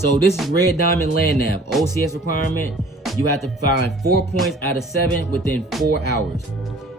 So this is Red Diamond Land Nav, OCS requirement. You have to find 4 points out of 7 within 4 hours.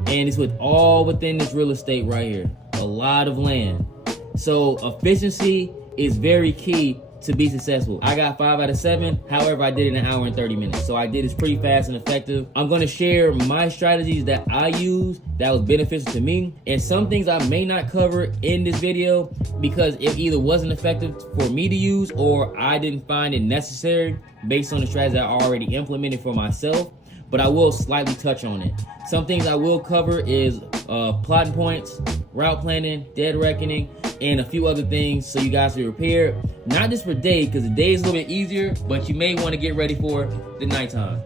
And it's within this real estate right here. A lot of land. So efficiency is very key to be successful. I got 5 out of 7. However, I did it in 1 hour and 30 minutes. So I did this pretty fast and effective. I'm gonna share my strategies that I use that was beneficial to me. And some things I may not cover in this video because it either wasn't effective for me to use or I didn't find it necessary based on the strategies I already implemented for myself. But I will slightly touch on it. Some things I will cover is plotting points, route planning, dead reckoning, and a few other things so you guys are prepared. Not just for day, because the day is a little bit easier, but you may want to get ready for the nighttime.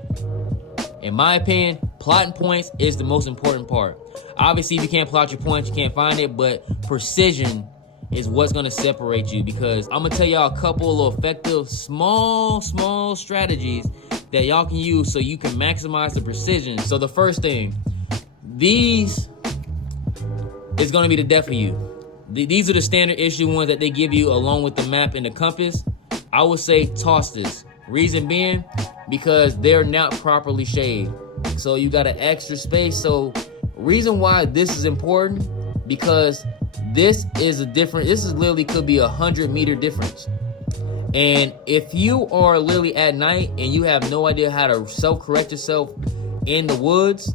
In my opinion, plotting points is the most important part. Obviously, if you can't plot your points, you can't find it, but precision is what's gonna separate you, because I'm gonna tell y'all a couple of effective, small strategies that y'all can use so you can maximize the precision. So the first thing, these is gonna be the death of you. These are the standard issue ones that they give you along with the map and the compass. I would say toss this. Reason being, because they're not properly shaded. So you got an extra space. So reason why this is important, because this is literally could be 100-meter difference. And if you are literally at night and you have no idea how to self-correct yourself in the woods,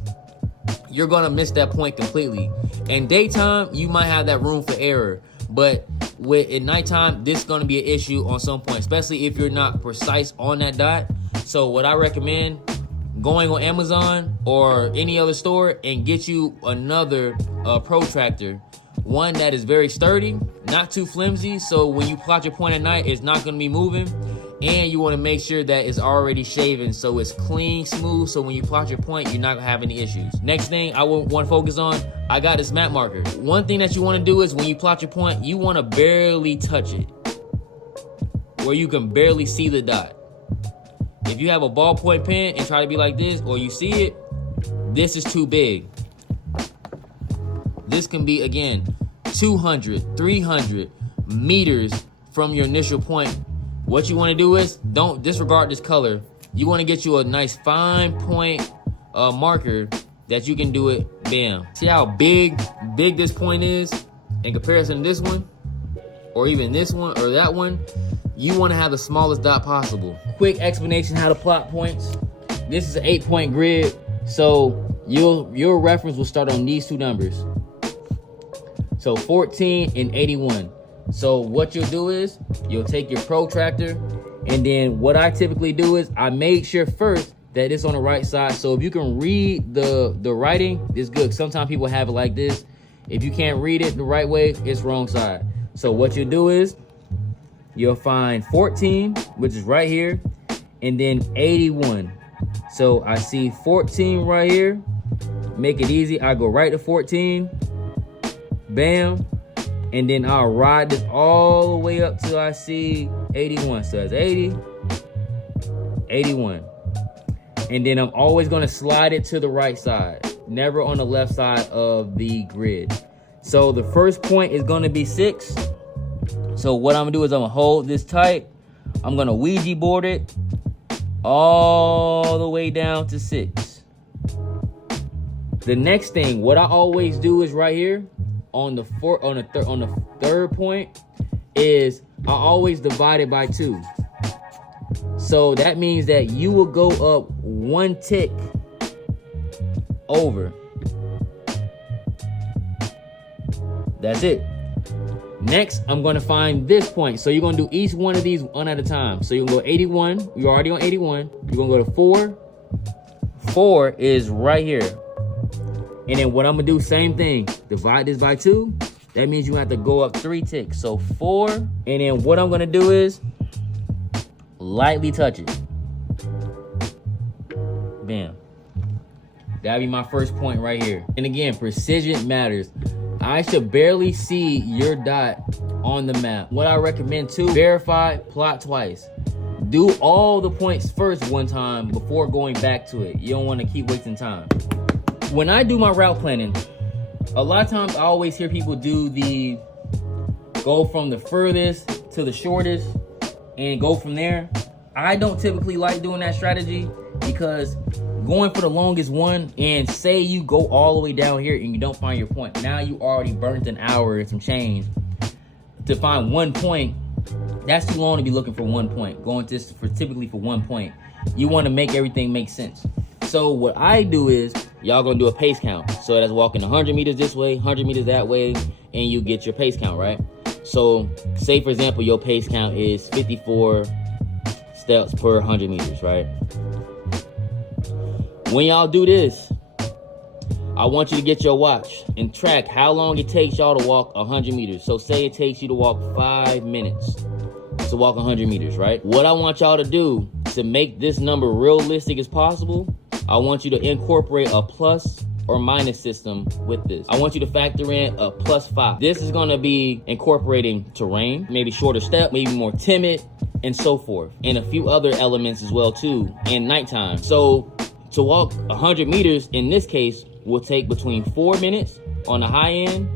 you're gonna miss that point completely. In daytime, you might have that room for error, but at nighttime, this is gonna be an issue on some point, especially if you're not precise on that dot. So what I recommend, going on Amazon or any other store and get you another protractor, one that is very sturdy, not too flimsy, so when you plot your point at night, it's not gonna be moving. And you want to make sure that it's already shaven so it's clean, smooth, so when you plot your point, you're not gonna have any issues. Next thing I want to focus on, I got this map marker. One thing that you want to do is when you plot your point, you want to barely touch it, where you can barely see the dot. If you have a ballpoint pen and try to be like this, or you see it, this is too big. This can be, again, 200, 300 meters from your initial point. What you want to do is, don't disregard this color. You want to get you a nice fine point marker that you can do it, bam. See how big this point is in comparison to this one, or even this one or that one? You want to have the smallest dot possible. Quick explanation how to plot points. This is an 8-point grid, so your reference will start on these two numbers. So 14 and 81. So what you'll do is you'll take your protractor, and then what I typically do is I make sure first that it's on the right side. So if you can read the writing, it's good. Sometimes people have it like this. If you can't read it the right way, it's wrong side. So what you'll do is you'll find 14, which is right here, and then 81. So I see 14 right here. Make it easy. I go right to 14. Bam. And then I'll ride this all the way up till I see 81. So that's 80, 81. And then I'm always gonna slide it to the right side, never on the left side of the grid. So the first point is gonna be 6. So what I'm gonna do is I'm gonna hold this tight. I'm gonna Ouija board it all the way down to 6. The next thing, what I always do is right here, on the third point, is I always divide it by 2. So that means that you will go up 1 tick over. That's it. Next, I'm gonna find this point. So you're gonna do each one of these one at a time. So you're gonna go 81. You're already on 81. You're gonna go to 4. 4 is right here. And then what I'm gonna do, same thing, divide this by 2. That means you have to go up 3 ticks. So 4, and then what I'm gonna do is lightly touch it. Bam. That'll be my first point right here. And again, precision matters. I should barely see your dot on the map. What I recommend too, verify, plot twice. Do all the points first one time before going back to it. You don't want to keep wasting time. When I do my route planning, a lot of times I always hear people go from the furthest to the shortest. and go from there. I don't typically like doing that strategy because going for the longest one, and say you go all the way down here and you don't find your point. Now you already burnt an hour and some change to find 1 point. That's too long to be looking for 1 point. Going just for typically for 1 point. You want to make everything make sense. So what I do is, y'all gonna do a pace count. So that's walking 100 meters this way, 100 meters that way, and you get your pace count, right? So say for example, your pace count is 54 steps per 100 meters, right? When y'all do this, I want you to get your watch and track how long it takes y'all to walk 100 meters. So say it takes you to walk 5 minutes to walk 100 meters, right? What I want y'all to do to make this number realistic as possible, I want you to incorporate a plus or minus system with this. I want you to factor in a +5. This is gonna be incorporating terrain, maybe shorter step, maybe more timid, and so forth. And a few other elements as well too, and nighttime. So to walk 100 meters in this case will take between 4 minutes on the high end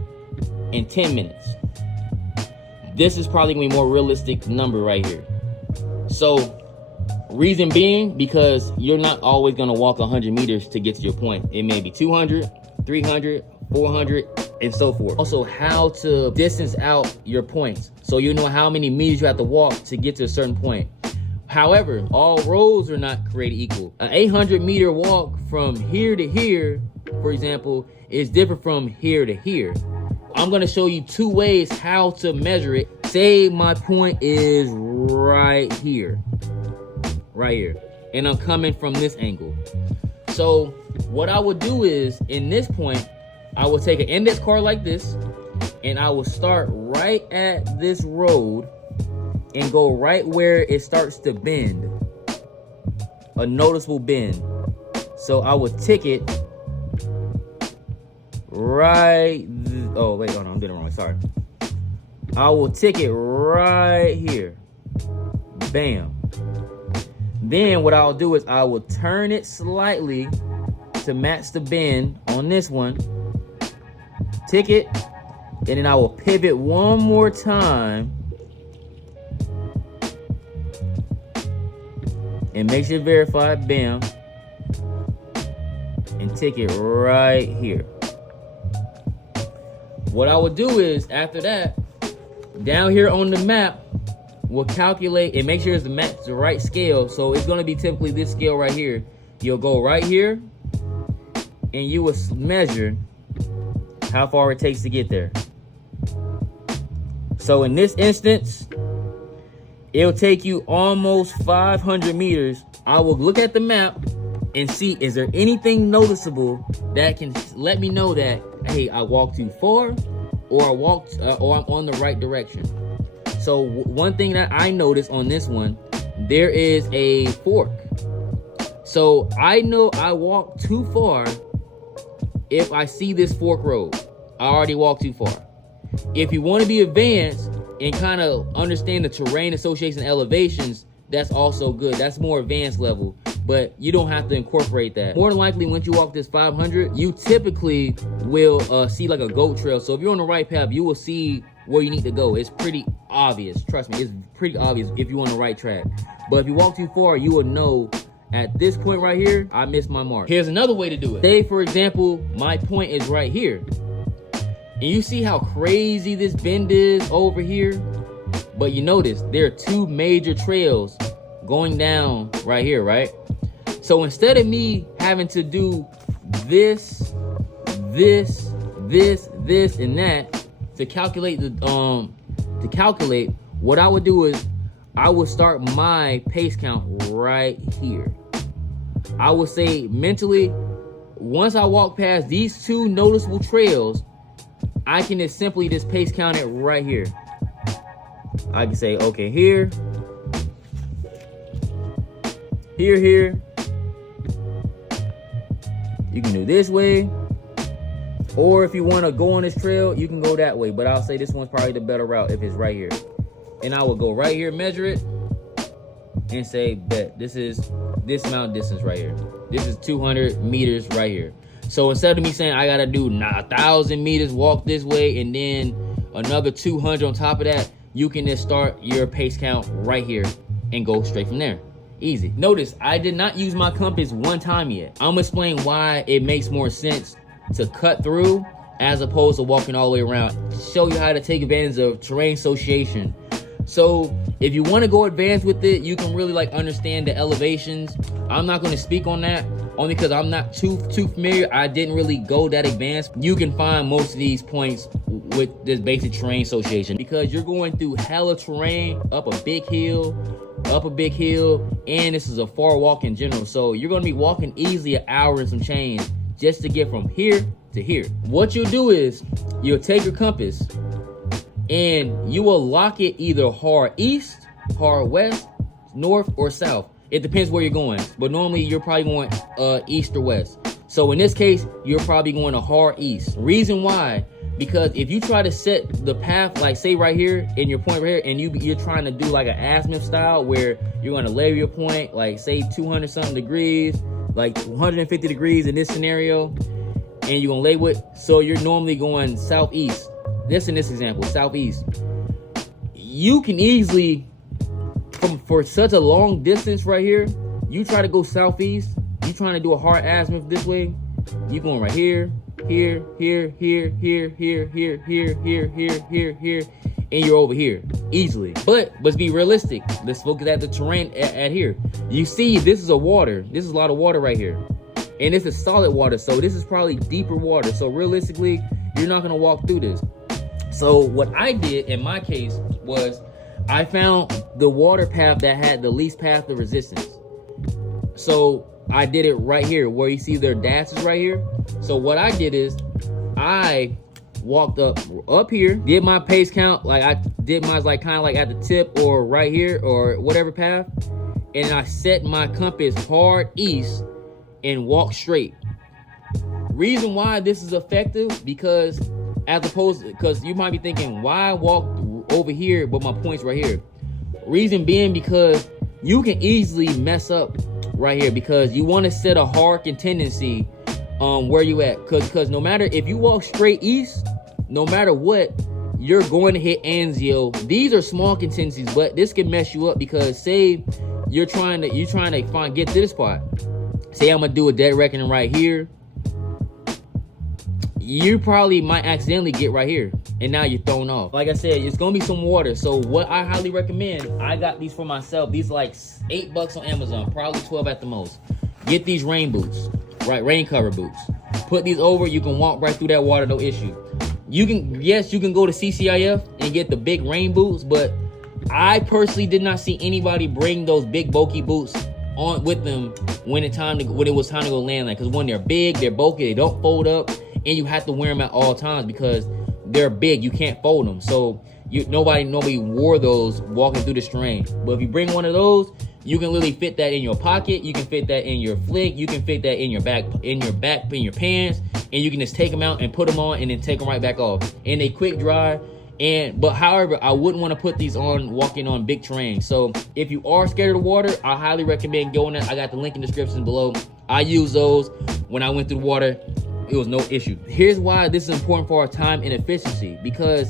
and 10 minutes. This is probably gonna be a more realistic number right here. So reason being, because you're not always gonna walk 100 meters to get to your point. It may be 200, 300, 400, and so forth. Also, how to distance out your points. So you know how many meters you have to walk to get to a certain point. However, all roads are not created equal. An 800 meter walk from here to here, for example, is different from here to here. I'm gonna show you 2 ways how to measure it. Say my point is right here, and I'm coming from this angle. So what I would do is, in this point, I will take an index card like this, and I will start right at this road and go right where it starts to bend, a noticeable bend. So I would tick it right, oh wait, hold on, I'm doing it wrong, sorry. I will tick it right here, bam. Then what I'll do is I will turn it slightly to match the bend on this one, tick it, and then I will pivot one more time and make sure verify, bam, and tick it right here. What I would do is, after that, down here on the map, we'll calculate and make sure it's the right scale. So it's gonna be typically this scale right here. You'll go right here and you will measure how far it takes to get there. So in this instance, it'll take you almost 500 meters. I will look at the map and see, is there anything noticeable that can let me know that, hey, I walked too far, or I walked, or I'm on the right direction. So one thing that I noticed on this one, there is a fork. So I know I walked too far if I see this fork road. I already walked too far. If you want to be advanced and kind of understand the terrain association elevations, that's also good. That's more advanced level, but you don't have to incorporate that. More than likely, once you walk this 500, you typically will see like a goat trail. So if you're on the right path, you will see where you need to go. It's pretty obvious. Trust me, it's pretty obvious if you're on the right track. But if you walk too far, you will know at this point right here, I missed my mark. Here's another way to do it. Say, for example, my point is right here. And you see how crazy this bend is over here? But you notice there are 2 major trails going down right here, right? So instead of me having to do this, and that to calculate what I would do is I would start my pace count right here. I would say mentally, once I walk past these 2 noticeable trails, I can just simply just pace count it right here. I can say, okay, here, here. You can do this way. Or if you want to go on this trail, you can go that way. But I'll say this one's probably the better route if it's right here. And I will go right here, measure it, and say, bet, this is this amount of distance right here. This is 200 meters right here. So instead of me saying I gotta do 1,000 meters, walk this way, and then another 200 on top of that, you can just start your pace count right here and go straight from there. Easy. Notice I did not use my compass one time yet. I'm gonna explain why it makes more sense to cut through as opposed to walking all the way around. Show you how to take advantage of terrain association. So if you want to go advanced with it, you can really like understand the elevations. I'm not going to speak on that only because I'm not too familiar. I didn't really go that advanced. You can find most of these points with this basic terrain association because you're going through hella terrain, up a big hill, and this is a far walk in general. So you're going to be walking easily an hour and some change just to get from here to here. What you'll do is you'll take your compass and you will lock it either hard east, hard west, north, or south. It depends where you're going, but normally you're probably going east or west. So in this case, you're probably going to hard east. Reason why, because if you try to set the path, like say right here, in your point right here, and you're trying to do like an azimuth style where you're going to label your point, like say 200 something degrees, like 150 degrees in this scenario, and you're going to label it, so you're normally going southeast. This in this example, southeast. You can easily, for such a long distance right here, you try to go southeast, you trying to do a hard azimuth this way, you going right here, here, and you're over here easily. But let's be realistic. Let's focus at the terrain at here. You see, this is a water. This is a lot of water right here, and this is solid water. So this is probably deeper water. So realistically, you're not gonna walk through this. So what I did in my case was I found the water path that had the least path of resistance. So I did it right here where you see their dashes right here. So what I did is I walked up here, did my pace count, like I did mine like kind of like at the tip or right here or whatever path, and I set my compass hard east and walked straight. Reason why this is effective, because you might be thinking, why walk over here but my point's right here? Reason being because you can easily mess up right here because you want to set a hard contingency where you at, because no matter if you walk straight east, no matter what, you're going to hit Anzio. These are small contingencies, but this can mess you up because say you're trying to get to this spot. Say I'm gonna do a dead reckoning right here. You probably might accidentally get right here, and now you're thrown off. Like I said, it's gonna be some water. So what I highly recommend, I got these for myself. These are like $8 on Amazon, probably 12 at the most. Get these rain boots, right? Rain cover boots. Put these over. You can walk right through that water, no issue. You can go to CCIF and get the big rain boots, but I personally did not see anybody bring those big bulky boots on with them when it was time to go land, because when they're big, they're bulky, they don't fold up. And you have to wear them at all times because they're big. You can't fold them. So nobody wore those walking through this terrain. But if you bring one of those, you can literally fit that in your pocket. You can fit that in your flick. You can fit that in your back, in your pants, and you can just take them out and put them on and then take them right back off. And they quick dry. But however, I wouldn't want to put these on walking on big terrain. So if you are scared of the water, I highly recommend going there. I got the link in the description below. I use those when I went through the water. It was no issue. Here's why this is important for our time and efficiency, because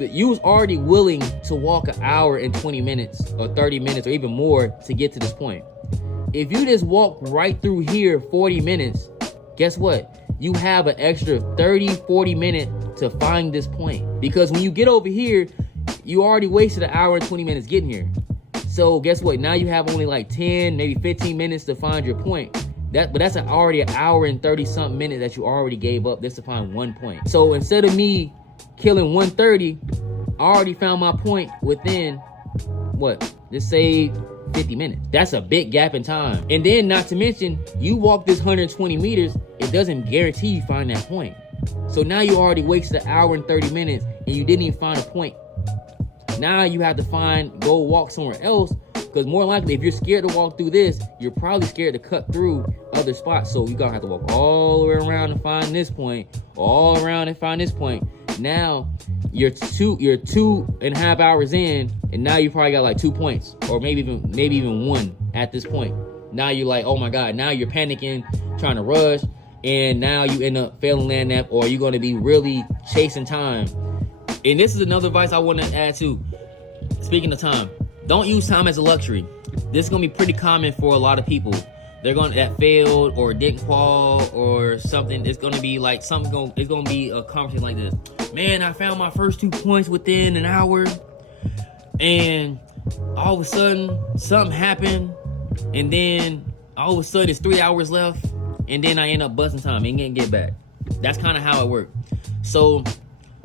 you was already willing to walk an hour and 20 minutes or 30 minutes or even more to get to this point. If you just walk right through here 40 minutes, guess what? You have an extra 30-40 minutes to find this point, because when you get over here, you already wasted an hour and 20 minutes getting here. So guess what? Now you have only like 10, maybe 15 minutes to find your point. But that's already an hour and 30 something minutes that you already gave up just to find one point. So instead of me killing 130, I already found my point within just say 50 minutes. That's a big gap in time. And then not to mention, you walk this 120 meters, it doesn't guarantee you find that point. So now you already wasted an hour and 30 minutes and you didn't even find a point. Now you have to go walk somewhere else, because more likely if you're scared to walk through this, you're probably scared to cut through other spots. So you're gonna have to walk all the way around and find this point, all around and find this point. Now you're 2.5 hours in, and now you probably got like 2 points, or maybe even one at this point. Now you're like, oh my God, now you're panicking, trying to rush, and now you end up failing land nav, or you're gonna be really chasing time. And this is another advice I want to add too. speaking of time, don't use time as a luxury. This is gonna be pretty common for a lot of people. They're gonna that failed or didn't qual or something. It's gonna be like it's gonna be a conversation like this. Man, I found my first 2 points within an hour, and all of a sudden something happened, and then all of a sudden it's 3 hours left, and then I end up busting time and can't get back. That's kind of how it works. So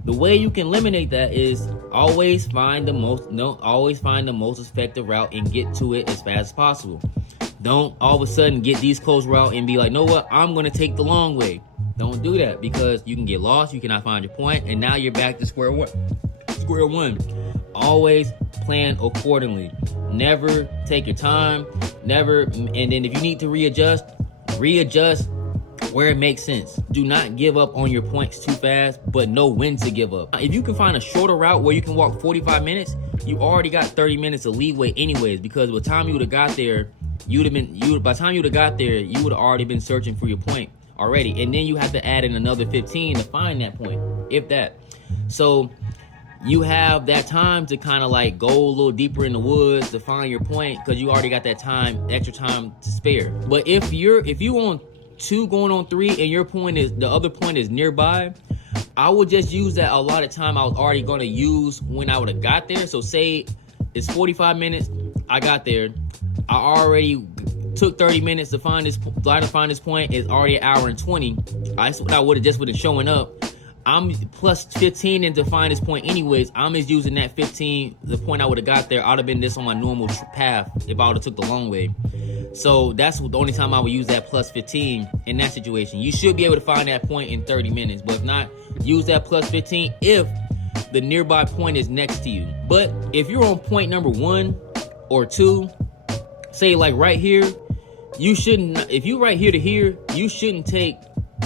the way you can eliminate that is always find the most effective route and get to it as fast as possible. Don't all of a sudden get these close route and be like, know what, I'm gonna take the long way. Don't do that, because you can get lost, you cannot find your point, and now you're back to square one. Always plan accordingly. Never take your time, and then if you need to readjust where it makes sense. Do not give up on your points too fast, but know when to give up. If you can find a shorter route where you can walk 45 minutes, you already got 30 minutes of leeway anyways, because by the time you would have got there, you would have already been searching for your point already. And then you have to add in another 15 to find that point, if that. So you have that time to kind of like go a little deeper in the woods to find your point, because you already got that extra time to spare. But if you on 2 going on 3 and the other point is nearby, I would just use that a lot of time I was already going to use when I would have got there. So say it's 45 minutes, I got there, I already took 30 minutes to find this point. It's already an hour and 20. I would have just been showing up. I'm plus 15 in to find this point anyways. I'm just using that 15, the point I would have got there. I'd have been this on my normal path if I would have took the long way. So that's the only time I would use that plus 15 in that situation. You should be able to find that point in 30 minutes, but if not, use that plus 15 if the nearby point is next to you. But if you're on point number 1 or 2, say like right here, if you right here to here, you shouldn't take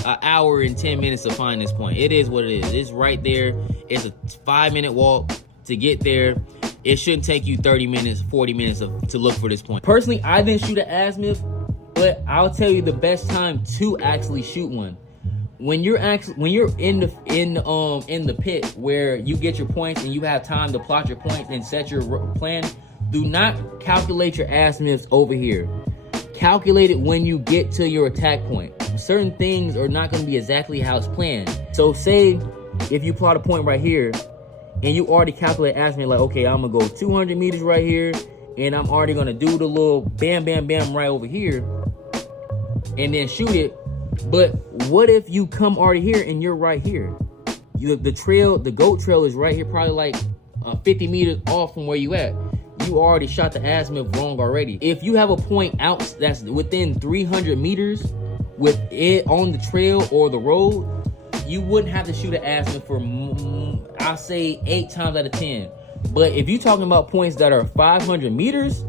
an hour and 10 minutes to find this point. It is what it is. It's right there. It's a 5-minute walk to get there. It shouldn't take you 30 minutes, 40 minutes to look for this point. Personally, I didn't shoot an azimuth, but I'll tell you the best time to actually shoot one. When you're in the pit where you get your points and you have time to plot your points and set your plan, do not calculate your azimuths over here. Calculate it when you get to your attack point. Certain things are not going to be exactly how it's planned. So say if you plot a point right here and you already calculate azimuth, like, okay, I'm gonna go 200 meters right here, and I'm already gonna do the little bam bam bam right over here and then shoot it. But what if you come already here and you're right here? The goat trail is right here, probably like 50 meters off from where you at. You already shot the azimuth wrong already. If you have a point out that's within 300 meters with it on the trail or the road, you wouldn't have to shoot an azimuth for, I'll say 8 times out of 10. But if you're talking about points that are 500 meters,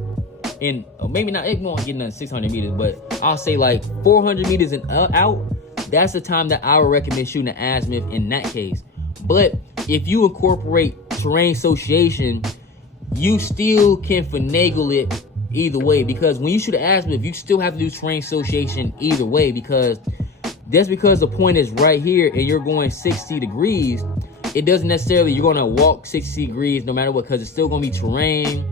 and maybe not, it won't get nothing 600 meters, but I'll say like 400 meters and out, that's the time that I would recommend shooting an azimuth in that case. But if you incorporate terrain association, you still can finagle it either way, because when you shoot an azimuth, you still have to do terrain association either way, because just because the point is right here and you're going 60 degrees, it doesn't necessarily you're going to walk 60 degrees no matter what, because it's still going to be terrain.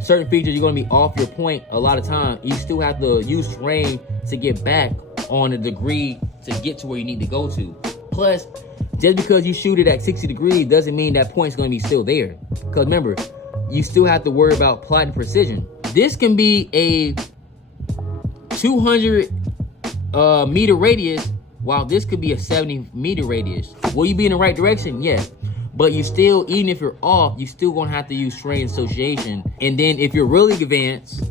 Certain features you're going to be off your point a lot of time. You still have to use terrain to get back on a degree to get to where you need to go to. Plus, just because you shoot it at 60 degrees doesn't mean that point's going to be still there. Because remember, you still have to worry about plotting precision. This can be a 200 meter radius, while this could be a 70 meter radius. Will you be in the right direction? Yes. But you still, even if you're off, you still gonna have to use terrain association. And then if you're really advanced,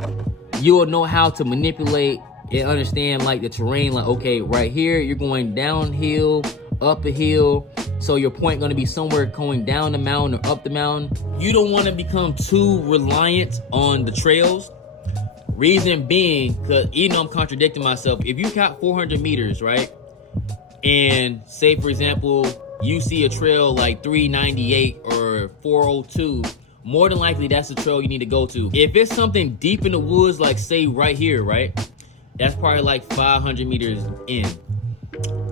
you'll know how to manipulate and understand like the terrain. Like, okay, right here, you're going downhill, up a hill. So your point gonna be somewhere going down the mountain or up the mountain. You don't wanna become too reliant on the trails. Reason being, because even though I'm contradicting myself, if you count 400 meters, right? And say, for example, you see a trail like 398 or 402, more than likely that's the trail you need to go to. If it's something deep in the woods, like say right here, right? That's probably like 500 meters in.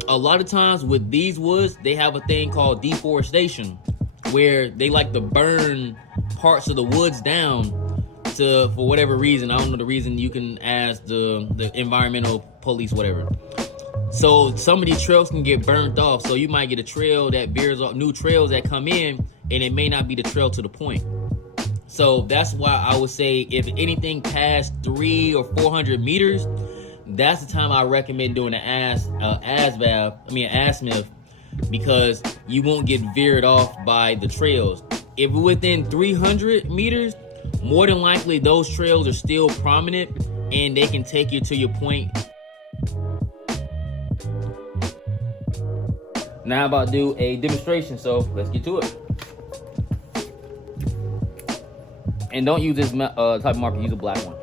A lot of times with these woods, they have a thing called deforestation. where they like to burn parts of the woods down for whatever reason. I don't know the reason. You can ask the environmental police, whatever. So some of these trails can get burnt off. So you might get a trail that veers off, new trails that come in, and it may not be the trail to the point. So that's why I would say if anything past 300 or 400 meters, that's the time I recommend doing an azimuth, because you won't get veered off by the trails. If within 300 meters, more than likely those trails are still prominent and they can take you to your point. Now I'm about to do a demonstration, so let's get to it. And don't use this type of marker, use a black one.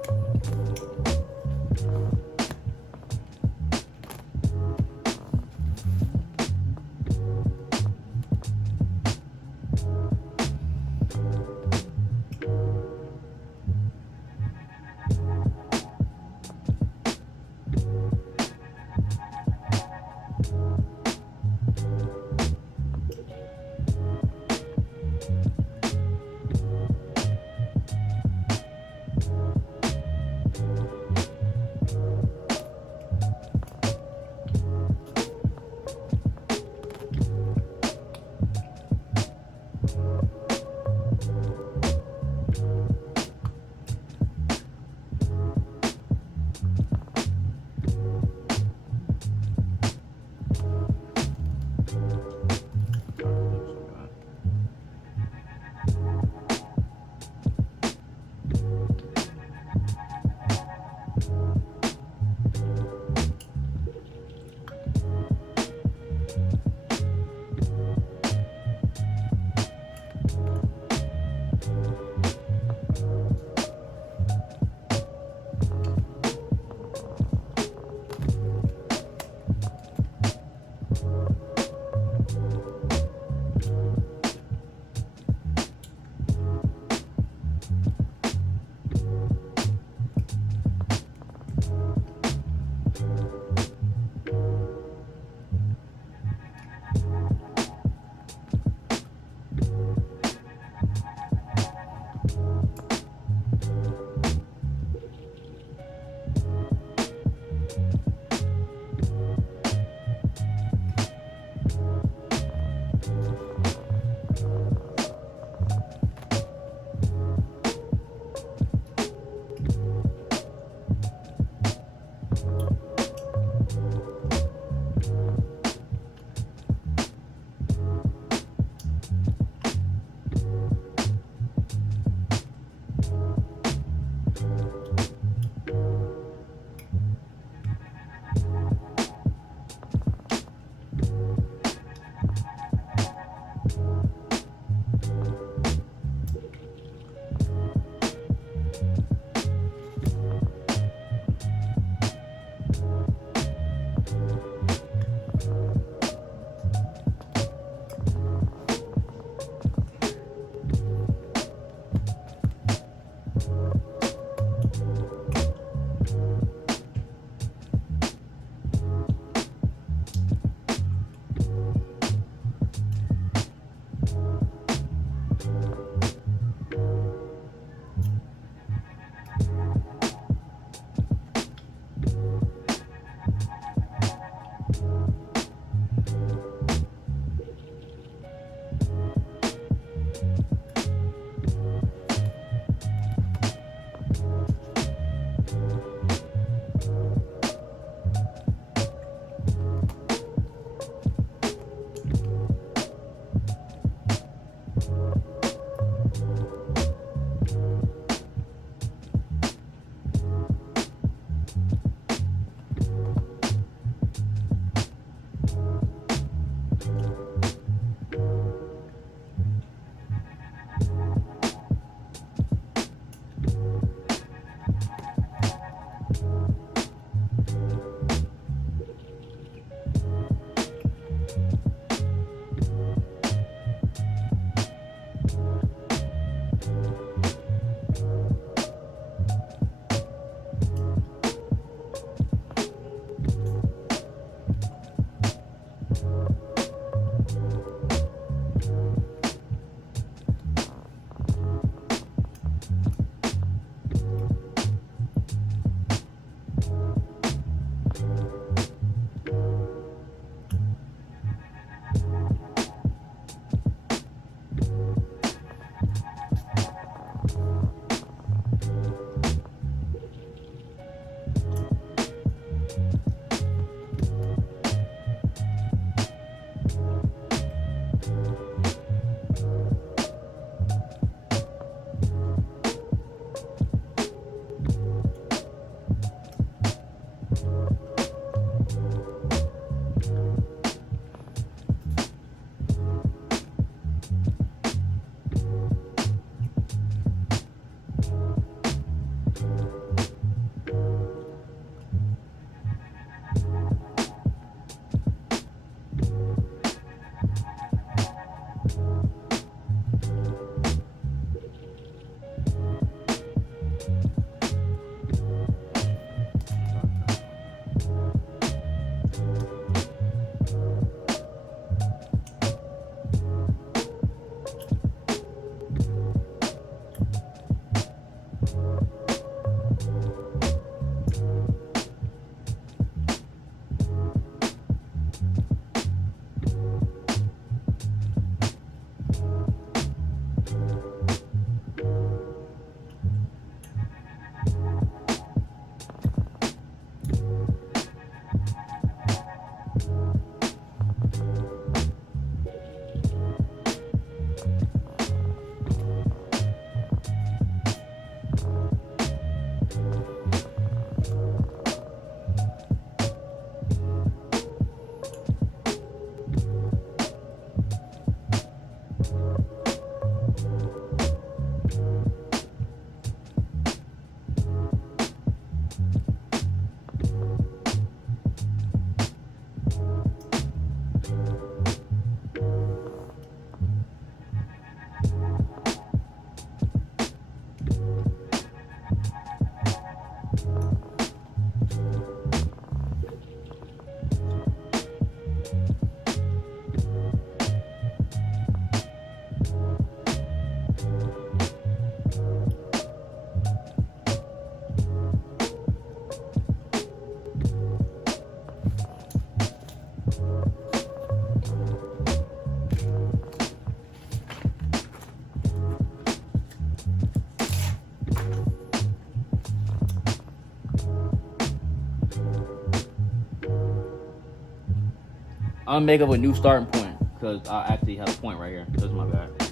I'm gonna make up a new starting point because I actually had a point right here. That's my bad. So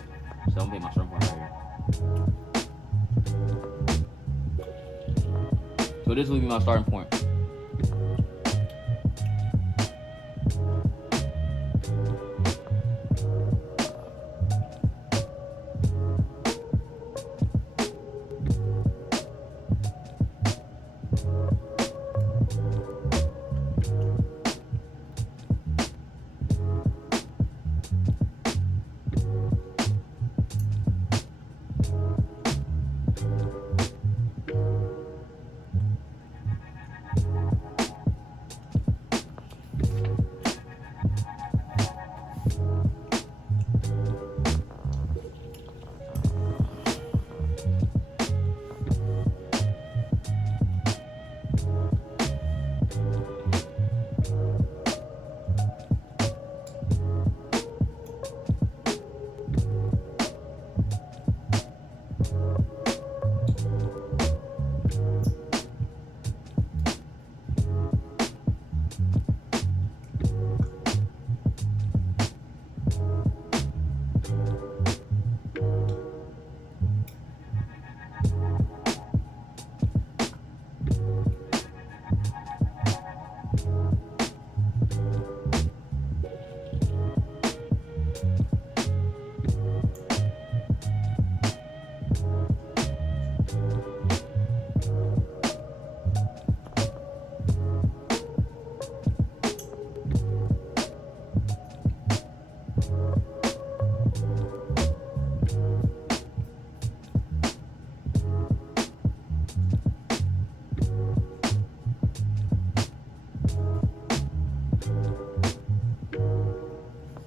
I'm gonna make my starting point right here. So this will be my starting point.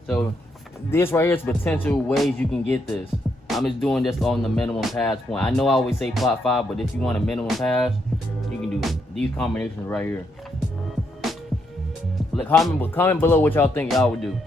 So this right here is potential ways you can get this. I'm just doing this on the minimum pass point. I know I always say plot 5, but if you want a minimum pass, you can do these combinations right here. Like, comment below what y'all think y'all would do.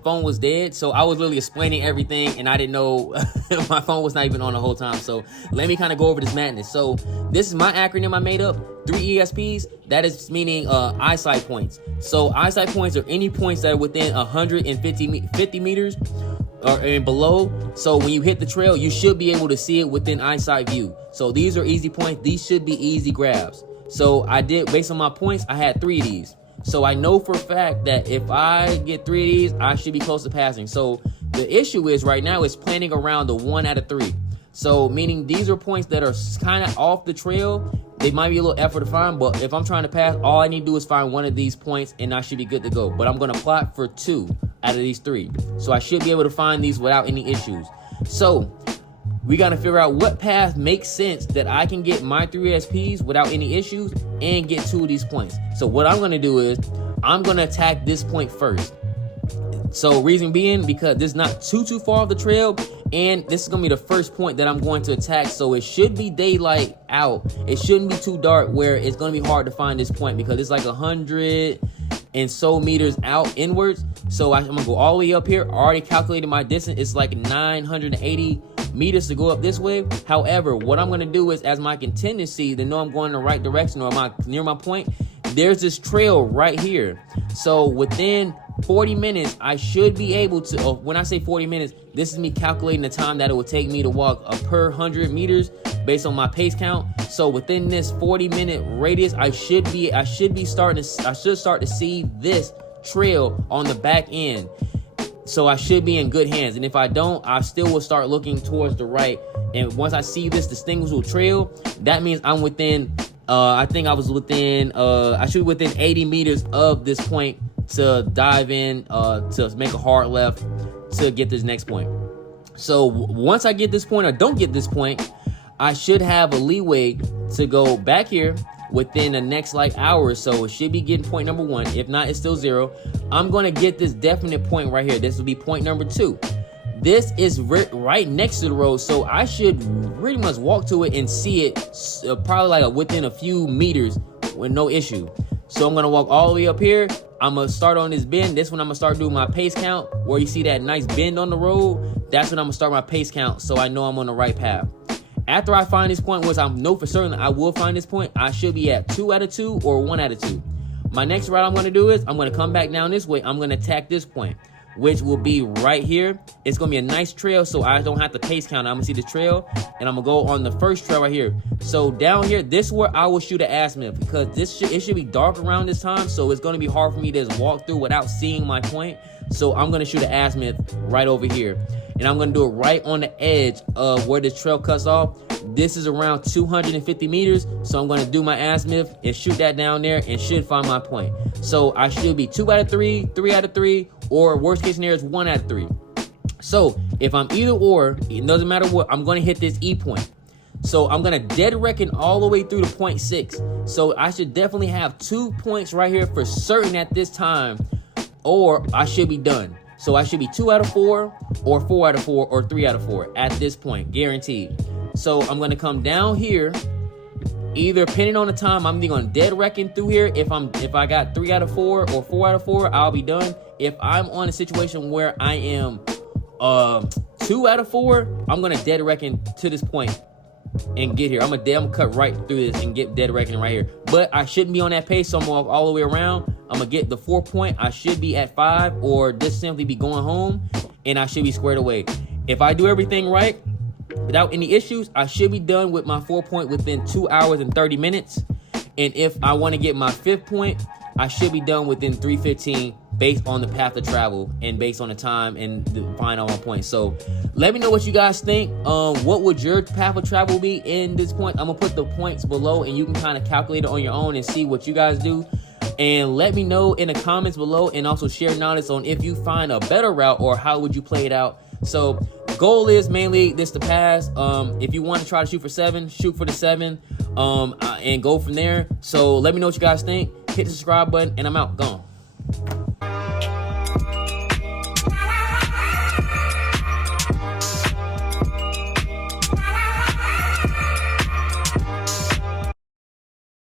phone was dead, so I was literally explaining everything, and I didn't know my phone was not even on the whole time. So let me kind of go over this madness. So this is my acronym I made up, 3 ESPs. That is meaning eyesight points. So eyesight points are any points that are within 50 meters and below. So when you hit the trail, you should be able to see it within eyesight view. So these are easy points. These should be easy grabs. So I did, based on my points, I had 3 of these. So I know for a fact that if I get 3 of these, I should be close to passing. So the issue is right now is planning around the 1 out of 3. So meaning these are points that are kind of off the trail. They might be a little effort to find, but if I'm trying to pass, all I need to do is find 1 of these points and I should be good to go. But I'm going to plot for 2 out of these 3. So I should be able to find these without any issues. So we got to figure out what path makes sense that I can get my 3 SPs without any issues and get 2 of these points. So what I'm going to do is I'm going to attack this point first. So reason being, because this is not too far off the trail, and this is going to be the first point that I'm going to attack. So it should be daylight out. It shouldn't be too dark where it's going to be hard to find this point, because it's like 100 and so meters out inwards. So I'm going to go all the way up here. I already calculated my distance. It's like 980 meters to go up this way. However, what I'm going to do is, as my contingency to know I'm going in the right direction, or am I near my point, there's this trail right here. So within 40 minutes, I should be able to, when I say 40 minutes, this is me calculating the time that it would take me to walk per 100 meters based on my pace count. So within this 40-minute radius, I should start to see this trail on the back end. So I should be in good hands. And if I don't, I still will start looking towards the right. And once I see this distinguishable trail, that means I'm within, I think I was within, I should be within 80 meters of this point to dive in, to make a hard left to get this next point. So once I get this point or don't get this point, I should have a leeway to go back here within the next like hour or so. It should be getting point number 1. If not, it's still 0. I'm going to get this definite point right here. This will be point number 2. This is right next to the road, so I should pretty much walk to it and see it probably like within a few meters with no issue. So I'm going to walk all the way up here. I'm going to start on this bend. This one I'm going to start doing my pace count. Where you see that nice bend on the road, that's when I'm going to start my pace count, so I know I'm on the right path. After I find this point, which I know for certain I will find this point, I should be at 2 out of 2 or 1 out of 2. My next route I'm going to do is I'm going to come back down this way. I'm going to attack this point, which will be right here. It's going to be a nice trail, so I don't have to pace count. I'm going to see the trail, and I'm going to go on the first trail right here. So down here, this is where I will shoot an azimuth, because it should be dark around this time, so it's going to be hard for me to just walk through without seeing my point. So I'm going to shoot an azimuth right over here, and I'm going to do it right on the edge of where this trail cuts off. This is around 250 meters, so I'm going to do my azimuth and shoot that down there and should find my point. So I should be 2 out of 3, 3 out of 3, or worst case scenario is 1 out of 3. So if I'm either or, it doesn't matter what, I'm going to hit this E point. So I'm going to dead reckon all the way through to point 6. So I should definitely have 2 points right here for certain at this time, or I should be done. So I should be 2 out of 4, or 4 out of 4, or 3 out of 4 at this point, guaranteed. So I'm going to come down here, either depending on the time, I'm either going to dead reckon through here. If I got 3 out of 4 or 4 out of 4, I'll be done. If I'm on a situation where I am 2 out of 4, I'm going to dead reckon to this point and get here. I'm gonna cut right through this and get dead reckoning right here. But I shouldn't be on that pace, so I'm gonna walk all the way around. I'm gonna get the 4 point. I should be at 5, or just simply be going home, and I should be squared away. If I do everything right, without any issues, I should be done with my 4 point within 2 hours and 30 minutes. And if I want to get my 5th point, I should be done within 3:15 based on the path of travel and based on the time and the final point. So let me know what you guys think. What would your path of travel be in this point? I'm gonna put the points below, and you can kind of calculate it on your own and see what you guys do. And let me know in the comments below, and also share knowledge on if you find a better route or how would you play it out. So goal is mainly this to pass. If you want to try to shoot for 7, shoot for the 7, and go from there. So let me know what you guys think. Hit the subscribe button, and I'm out. Gone.